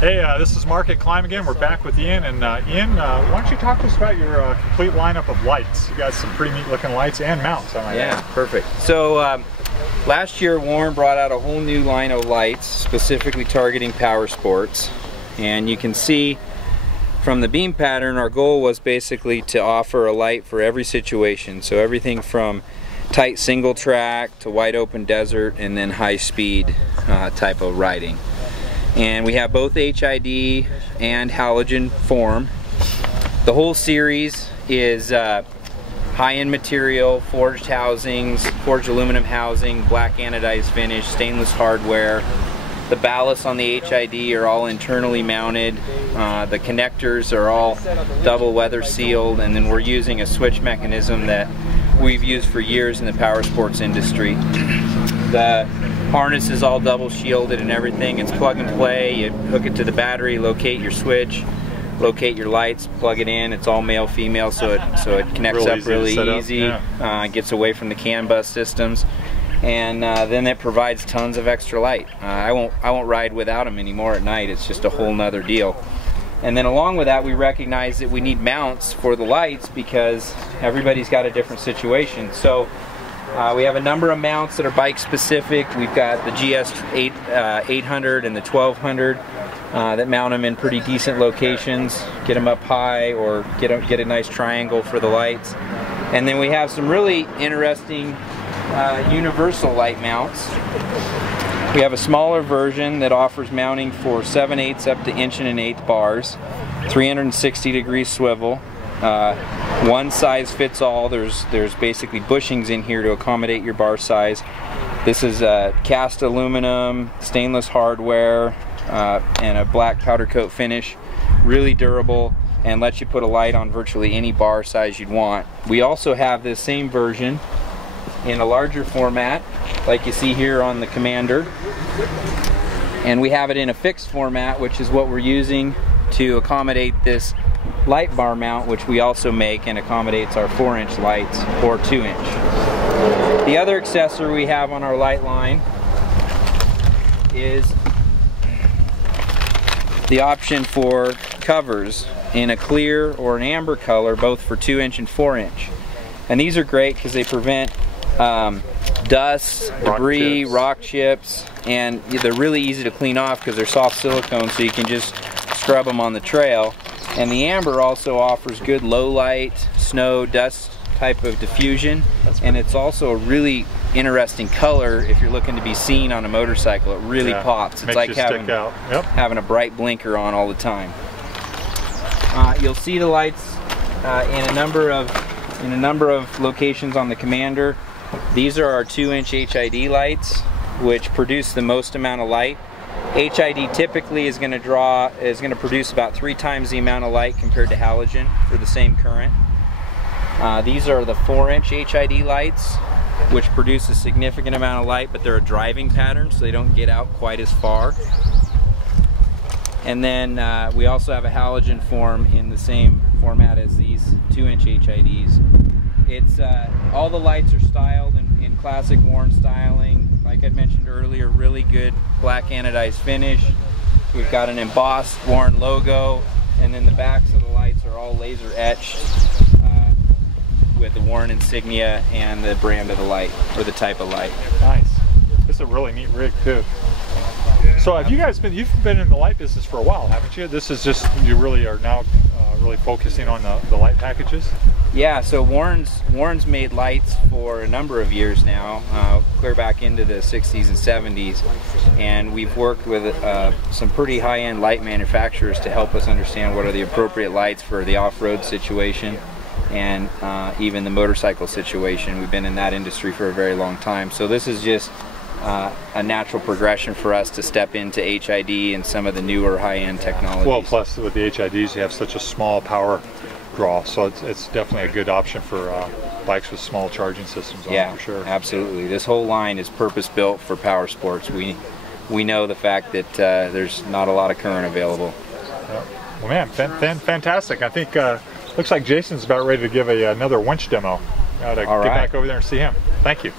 Hey, this is Mark at KLIM again. We're back with Ian, and Ian, why don't you talk to us about your complete lineup of lights? You got some pretty neat looking lights and mounts on my Yeah, perfect. So last year Warren brought out a whole new line of lights specifically targeting power sports, and you can see from the beam pattern our goal was basically to offer a light for every situation. So everything from tight single track to wide open desert and then high speed type of riding. And we have both HID and halogen form. The whole series is high-end material, forged housings, forged aluminum housing, black anodized finish, stainless hardware. The ballasts on the HID are all internally mounted. The connectors are all double weather sealed, and then we're using a switch mechanism that we've used for years in the power sports industry. The harness is all double shielded and everything. It's plug and play. You hook it to the battery, locate your switch, locate your lights, plug it in. It's all male female, so it connects up really easy. Yeah. Gets away from the CAN bus systems, and then it provides tons of extra light. I won't ride without them anymore at night. It's just a whole nother deal. And then along with that, we recognize that we need mounts for the lights because everybody's got a different situation. So we have a number of mounts that are bike specific. We've got the GS 800 and the 1200 that mount them in pretty decent locations, get them up high or get a nice triangle for the lights. And then we have some really interesting universal light mounts. We have a smaller version that offers mounting for 7/8 up to 1 1/8 bars, 360-degree swivel. One size fits all. There's basically bushings in here to accommodate your bar size. This is cast aluminum, stainless hardware, and a black powder coat finish. Really durable and lets you put a light on virtually any bar size you'd want. We also have this same version in a larger format, like you see here on the Commander, and we have it in a fixed format, which is what we're using to accommodate this light bar mount, which we also make and accommodates our 4-inch lights or 2-inch. The other accessory we have on our light line is the option for covers in a clear or an amber color, both for 2-inch and 4-inch. And these are great because they prevent dust, debris, rock chips, and they're really easy to clean off because they're soft silicone, so you can just scrub them on the trail. And the amber also offers good low light, snow, dust type of diffusion, and it's also a really interesting color if you're looking to be seen on a motorcycle. It really pops. It's like having a bright blinker on all the time. You'll see the lights in a number of locations on the Commander. These are our 2-inch HID lights, which produce the most amount of light. HID typically is going to produce about 3 times the amount of light compared to halogen for the same current. These are the 4-inch HID lights, which produce a significant amount of light, but they're a driving pattern, so they don't get out quite as far. And then we also have a halogen form in the same format as these 2-inch HIDs. It's all the lights are styled in classic Warren styling. Like I mentioned earlier, really good black anodized finish. We've got an embossed Warren logo, and then the backs of the lights are all laser etched with the Warren insignia and the brand of the light, or the type of light. Nice. This is a really neat rig too. So have you guys you've been in the light business for a while, haven't you? This is just, you really are now really focusing on the light packages? Yeah, so Warren's made lights for a number of years now, clear back into the 60s and 70s, and we've worked with some pretty high-end light manufacturers to help us understand what are the appropriate lights for the off-road situation and even the motorcycle situation. We've been in that industry for a very long time, so this is just a natural progression for us to step into HID and some of the newer high-end technologies. Well, plus with the HIDs you have such a small power draw, so it's definitely a good option for bikes with small charging systems on them, for sure. Absolutely. This whole line is purpose-built for power sports. We know the fact that there's not a lot of current available. Yeah. Well, man, fantastic. I think looks like Jason's about ready to give another winch demo. Got to get back over there and see him. Thank you.